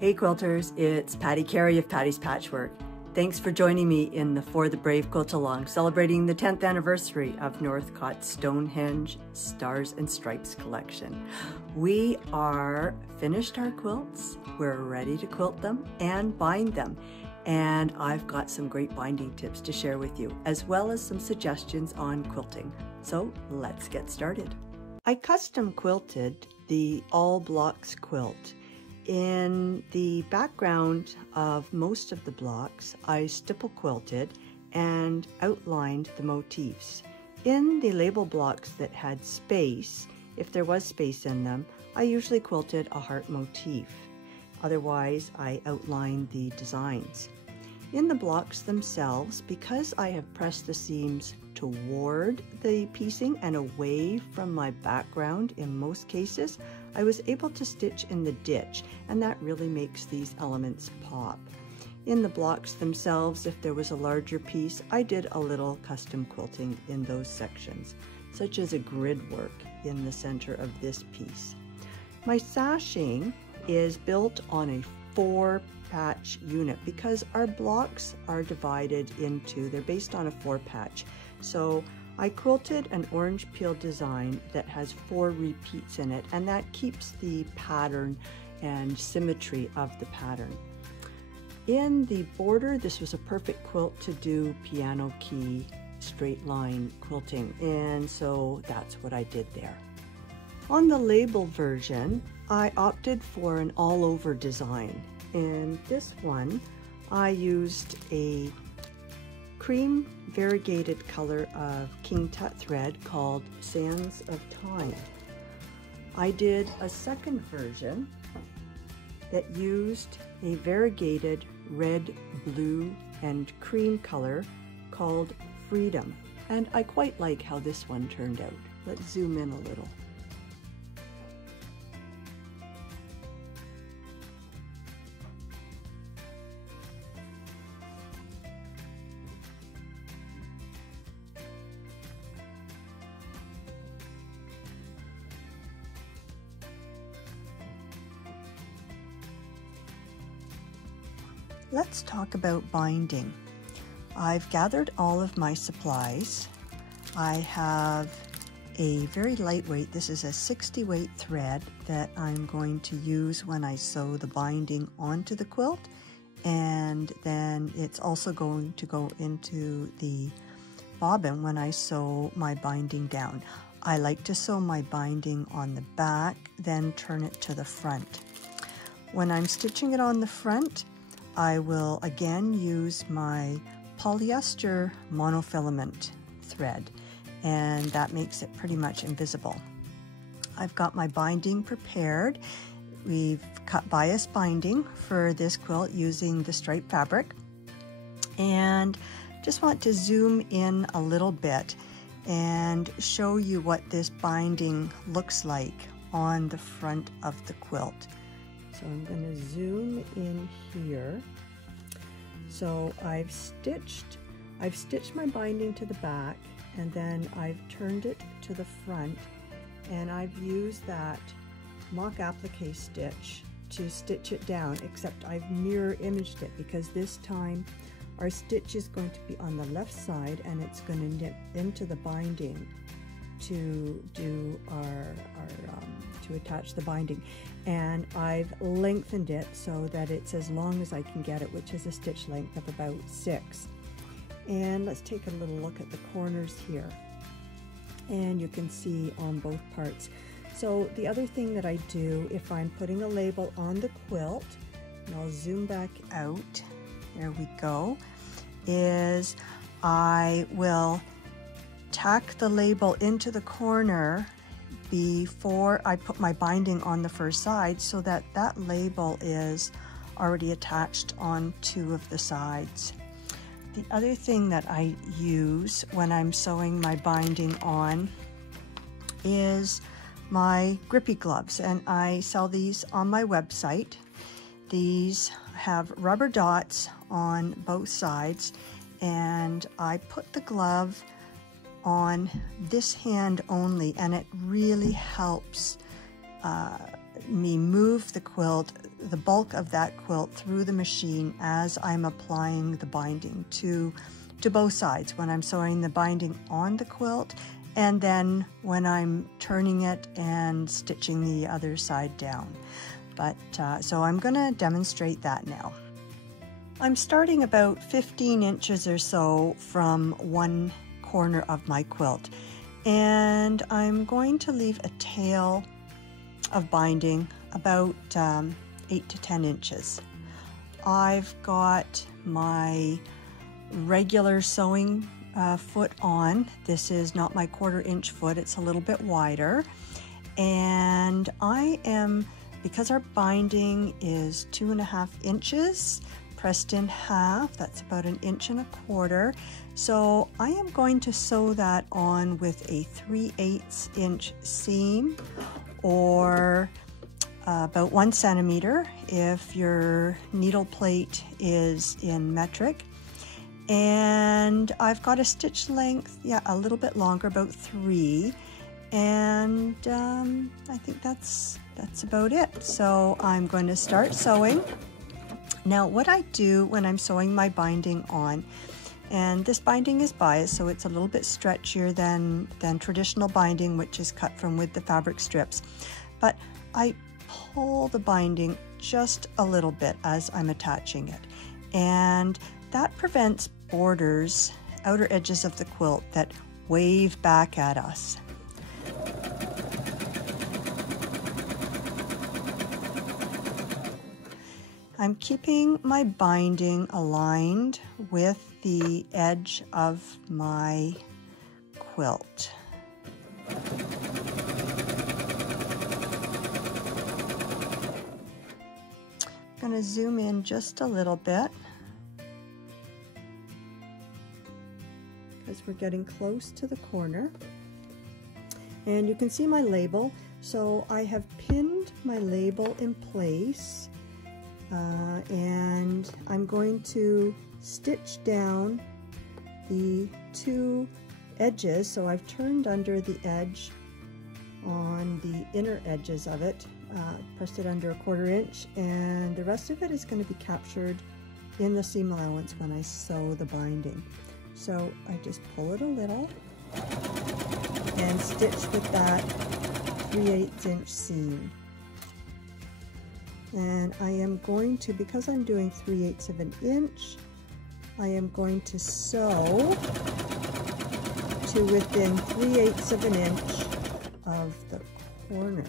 Hey quilters, it's Patti Carey of Pattispatchwork. Thanks for joining me in the For the Brave Quilt-along, celebrating the 10th anniversary of Northcott's Stonehenge Stars and Stripes collection. We are finished our quilts, we're ready to quilt them and bind them. And I've got some great binding tips to share with you, as well as some suggestions on quilting. So let's get started. I custom quilted the all blocks quilt. In the background of most of the blocks, I stipple quilted and outlined the motifs. In the label blocks that had space, if there was space in them, I usually quilted a heart motif. Otherwise, I outlined the designs. In the blocks themselves, because I have pressed the seams toward the piecing and away from my background in most cases, I was able to stitch in the ditch, and that really makes these elements pop. In the blocks themselves, if there was a larger piece, I did a little custom quilting in those sections, such as a grid work in the center of this piece. My sashing is built on a 4-patch unit because our blocks are divided into, they're based on a 4-patch. So I quilted an orange peel design that has 4 repeats in it, and that keeps the pattern and symmetry of the pattern. In the border, this was a perfect quilt to do piano key straight line quilting, and so that's what I did there. On the label version, I opted for an all-over design. In this one, I used a cream variegated color of King Tut thread called Sands of Time. I did a second version that used a variegated red, blue, and cream color called Freedom. And I quite like how this one turned out. Let's zoom in a little. Let's talk about binding. I've gathered all of my supplies. I have a very lightweight, this is a 60 weight thread that I'm going to use when I sew the binding onto the quilt, and then it's also going to go into the bobbin when I sew my binding down. I like to sew my binding on the back, then turn it to the front. When I'm stitching it on the front, I will again use my polyester monofilament thread, and that makes it pretty much invisible. I've got my binding prepared. We've cut bias binding for this quilt using the striped fabric, and just want to zoom in a little bit and show you what this binding looks like on the front of the quilt. So I'm going to zoom in here. So I've stitched my binding to the back, and then I've turned it to the front, and I've used that mock applique stitch to stitch it down, except I've mirror imaged it because this time our stitch is going to be on the left side, and it's going to knit into the binding to do to attach the binding, and I've lengthened it so that it's as long as I can get it, which is a stitch length of about 6. And let's take a little look at the corners here, and you can see on both parts. So the other thing that I do if I'm putting a label on the quilt, and I'll zoom back out, there we go, is I will tack the label into the corner before I put my binding on the first side, so that that label is already attached on 2 of the sides. The other thing that I use when I'm sewing my binding on is my grippy gloves, and I sell these on my website. These have rubber dots on both sides, and I put the glove on this hand only, and it really helps me move the quilt the bulk of that quilt through the machine as I'm applying the binding to both sides, when I'm sewing the binding on the quilt and then when I'm turning it and stitching the other side down. But so I'm going to demonstrate that now. I'm starting about 15 inches or so from one corner of my quilt, and I'm going to leave a tail of binding about 8 to 10 inches. I've got my regular sewing foot on. This is not my 1/4 inch foot, it's a little bit wider, and I am, because our binding is 2.5 inches pressed in half, that's about 1 1/4 inches, so I am going to sew that on with a 3/8 inch seam, or about 1 centimeter if your needle plate is in metric. And I've got a stitch length, yeah, a little bit longer, about 3, and I think that's about it. So I'm going to start sewing. Now what I do when I'm sewing my binding on, and this binding is biased, so it's a little bit stretchier than traditional binding, which is cut from with the fabric strips, but I pull the binding just a little bit as I'm attaching it, and that prevents borders, outer edges of the quilt that wave back at us. I'm keeping my binding aligned with the edge of my quilt. I'm going to zoom in just a little bit because we're getting close to the corner. And you can see my label. So I have pinned my label in place. And I'm going to stitch down the 2 edges. So I've turned under the edge on the inner edges of it, pressed it under 1/4 inch, and the rest of it is going to be captured in the seam allowance when I sew the binding. So I just pull it a little and stitch with that 3/8 inch seam. And I am going to, because I'm doing 3/8 of an inch, I am going to sew to within 3/8 of an inch of the corner.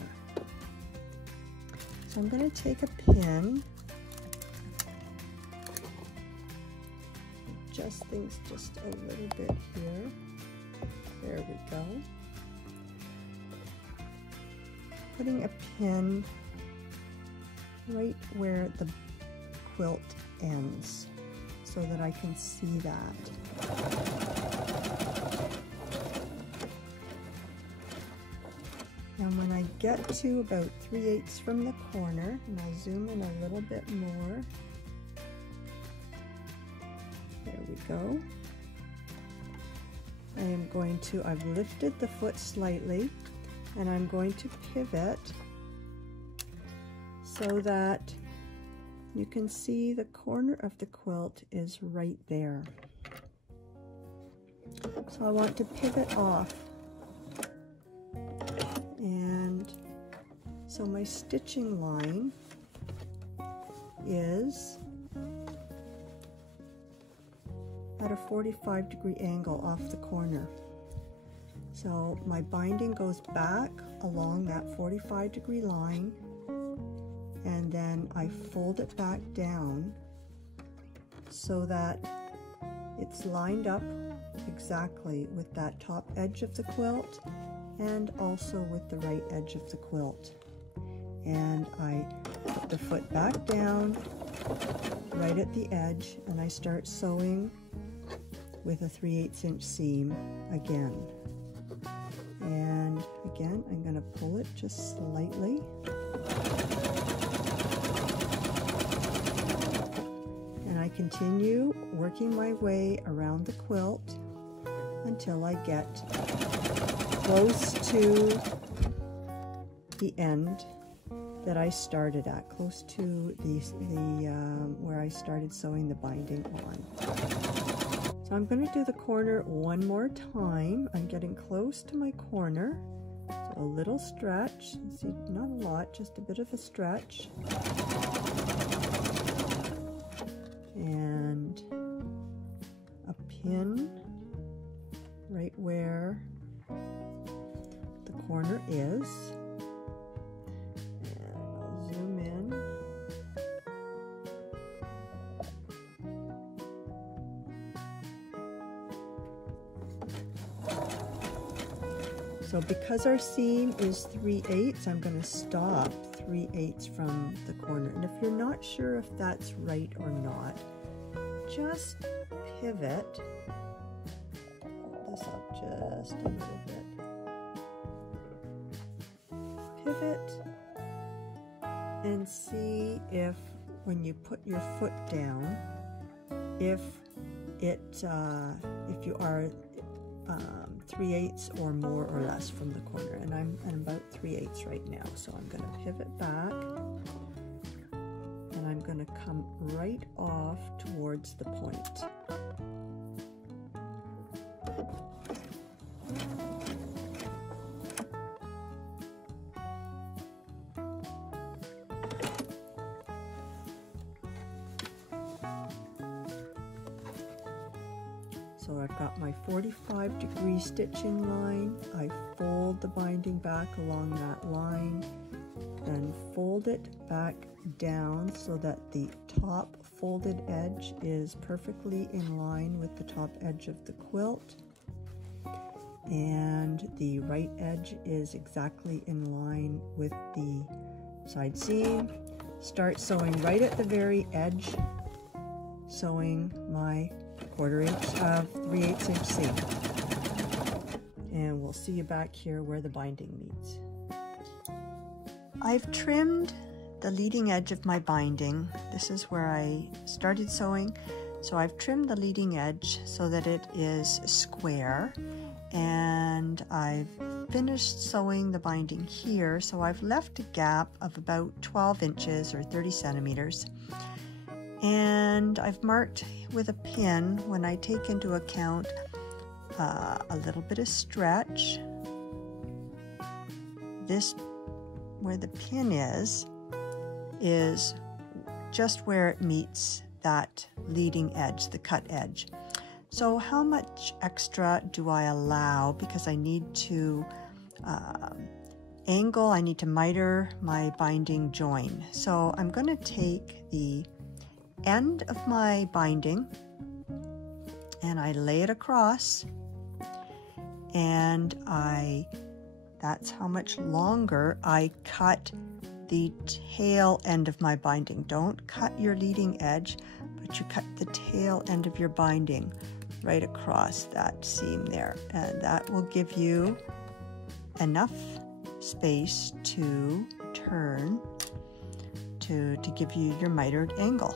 So I'm going to take a pin, adjust things just a little bit here. There we go. Putting a pin right where the quilt ends so that I can see that. And when I get to about 3/8 from the corner, and I'll zoom in a little bit more, there we go. I am going to, I've lifted the foot slightly, and I'm going to pivot so that you can see the corner of the quilt is right there. So I want to pivot off, and so my stitching line is at a 45-degree angle off the corner. So my binding goes back along that 45-degree line, and then I fold it back down so that it's lined up exactly with that top edge of the quilt and also with the right edge of the quilt. And I put the foot back down right at the edge, and I start sewing with a 3/8 inch seam again. And again, I'm going to pull it just slightly. And I continue working my way around the quilt until I get close to the end that I started at, close to the where I started sewing the binding on. So I'm going to do the corner one more time. I'm getting close to my corner. So a little stretch. See, not a lot, just a bit of a stretch. And a pin right where the corner is. And I'll zoom in. So because our seam is 3/8, I'm going to stop 3/8 from the corner. And if you're not sure if that's right or not, just pivot. Hold this up just a little bit. Pivot and see if, when you put your foot down, if you are 3/8 or more or less from the corner, and I'm at about 3/8 right now. So I'm going to pivot back, and I'm going to come right off towards the point. So I've got my 45-degree stitching line. I fold the binding back along that line, then fold it back down so that the top folded edge is perfectly in line with the top edge of the quilt, and the right edge is exactly in line with the side seam. Start sewing right at the very edge, sewing my 1/4 inch of 3/8 inch seam, and we'll see you back here where the binding meets. I've trimmed the leading edge of my binding. This is where I started sewing, so I've trimmed the leading edge so that it is square, and I've finished sewing the binding here, so I've left a gap of about 12 inches or 30 centimeters. And I've marked with a pin, when I take into account a little bit of stretch. This, where the pin is just where it meets that leading edge, the cut edge. So how much extra do I allow? Because I need to angle, I need to miter my binding join. So I'm going to take the end of my binding and I lay it across, and that's how much longer I cut the tail end of my binding. Don't cut your leading edge, but you cut the tail end of your binding right across that seam there, and that will give you enough space to turn to give you your mitered angle.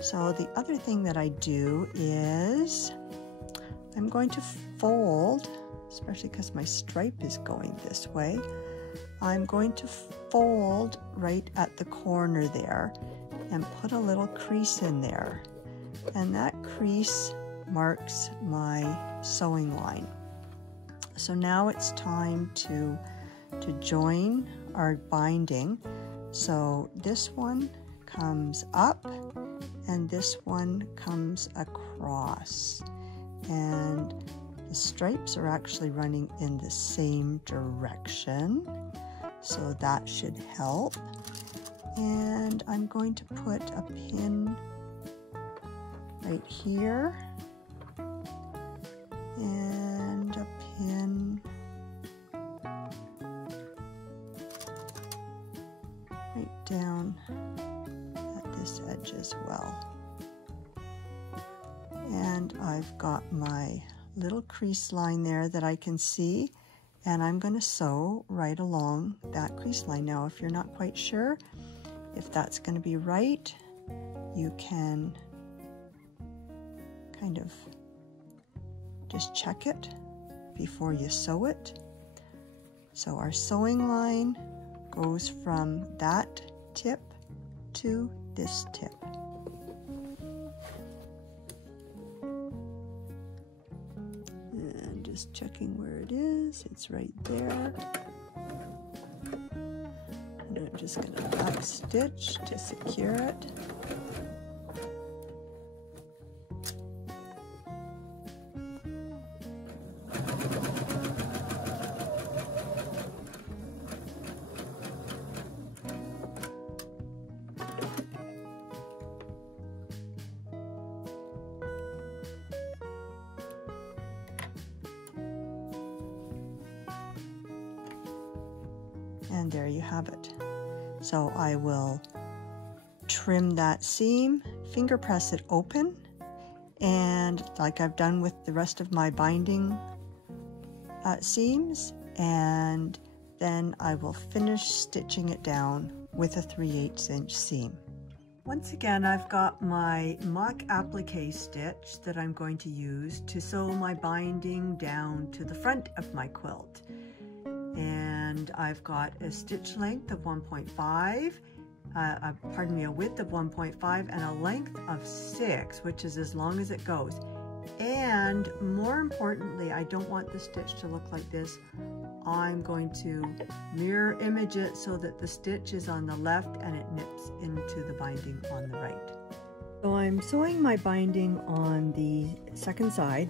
So the other thing that I do is I'm going to fold, especially because my stripe is going this way, I'm going to fold right at the corner there and put a little crease in there. And that crease marks my sewing line. So now it's time to join our binding. So this one comes up and this one comes across, and the stripes are actually running in the same direction, so that should help. And I'm going to put a pin right here and a pin right down at this edge as well. And I've got my little crease line there that I can see, and I'm going to sew right along that crease line. Now, if you're not quite sure if that's going to be right, you can kind of just check it before you sew it. So our sewing line goes from that tip to this tip. And just checking where it is. It's right there. And I'm just going to back stitch to secure it. And there you have it. So I will trim that seam, finger press it open, and like I've done with the rest of my binding seams, and then I will finish stitching it down with a 3/8 inch seam. Once again, I've got my mock applique stitch that I'm going to use to sew my binding down to the front of my quilt. And I've got a stitch length of 1.5, a width of 1.5 and a length of 6, which is as long as it goes. And more importantly, I don't want the stitch to look like this. I'm going to mirror image it so that the stitch is on the left and it nips into the binding on the right. So I'm sewing my binding on the second side.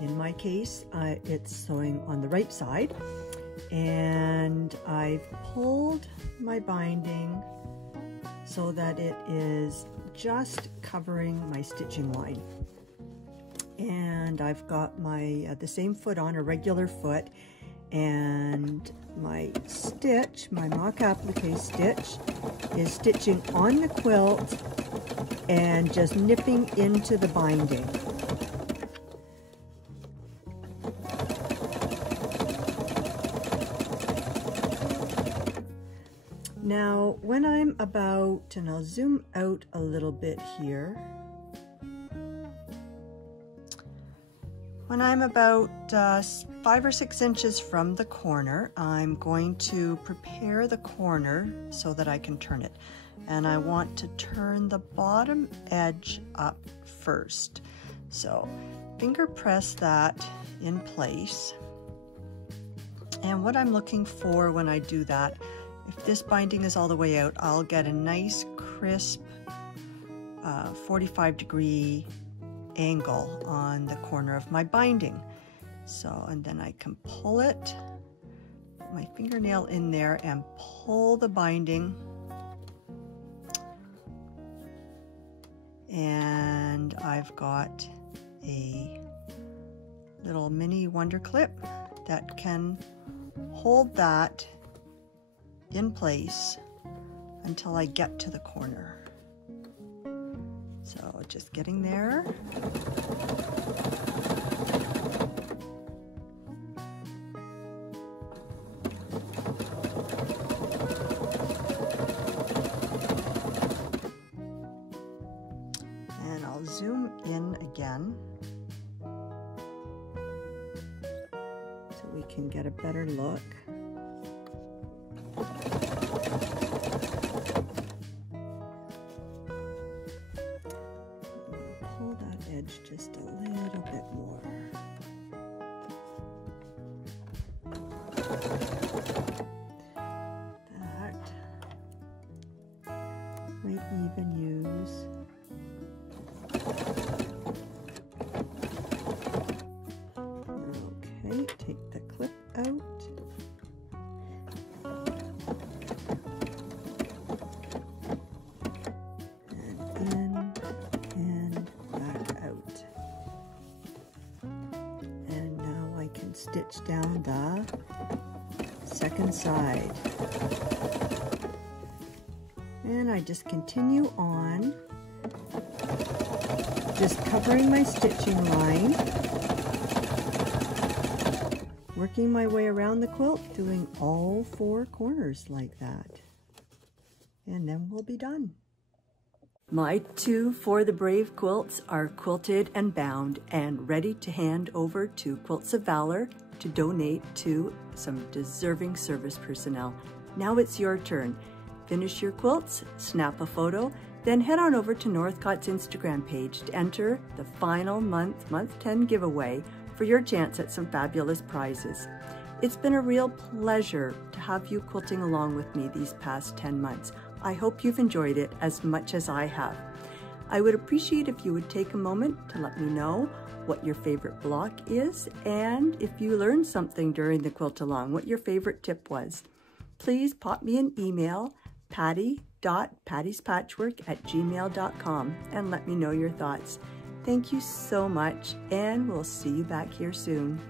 In my case, it's sewing on the right side. And I've pulled my binding so that it is just covering my stitching line. And I've got my the same foot on, a regular foot, and my stitch, my mock applique stitch, is stitching on the quilt and just nipping into the binding. Now, when I'm about, and I'll zoom out a little bit here, when I'm about 5 or 6 inches from the corner, I'm going to prepare the corner so that I can turn it. And I want to turn the bottom edge up first. So, finger press that in place. And what I'm looking for when I do that, if this binding is all the way out, I'll get a nice crisp 45-degree angle on the corner of my binding. So, and then I can pull it, put my fingernail in there and pull the binding. And I've got a little mini wonder clip that can hold that in place until I get to the corner. So just getting there. And I'll zoom in again so we can get a better look. Pull that edge just a little bit more. That might even use okay, take the clip out. Stitch down the second side, and I just continue on, just covering my stitching line, working my way around the quilt, doing all 4 corners like that, and then we'll be done. My 2 For the Brave quilts are quilted and bound and ready to hand over to Quilts of Valor to donate to some deserving service personnel. Now it's your turn. Finish your quilts, snap a photo, then head on over to Northcott's Instagram page to enter the final month 10 giveaway for your chance at some fabulous prizes. It's been a real pleasure to have you quilting along with me these past 10 months. I hope you've enjoyed it as much as I have. I would appreciate if you would take a moment to let me know what your favorite block is, and if you learned something during the quilt-along, what your favorite tip was. Please pop me an email, patty.pattispatchwork@gmail.com, and let me know your thoughts. Thank you so much, and we'll see you back here soon.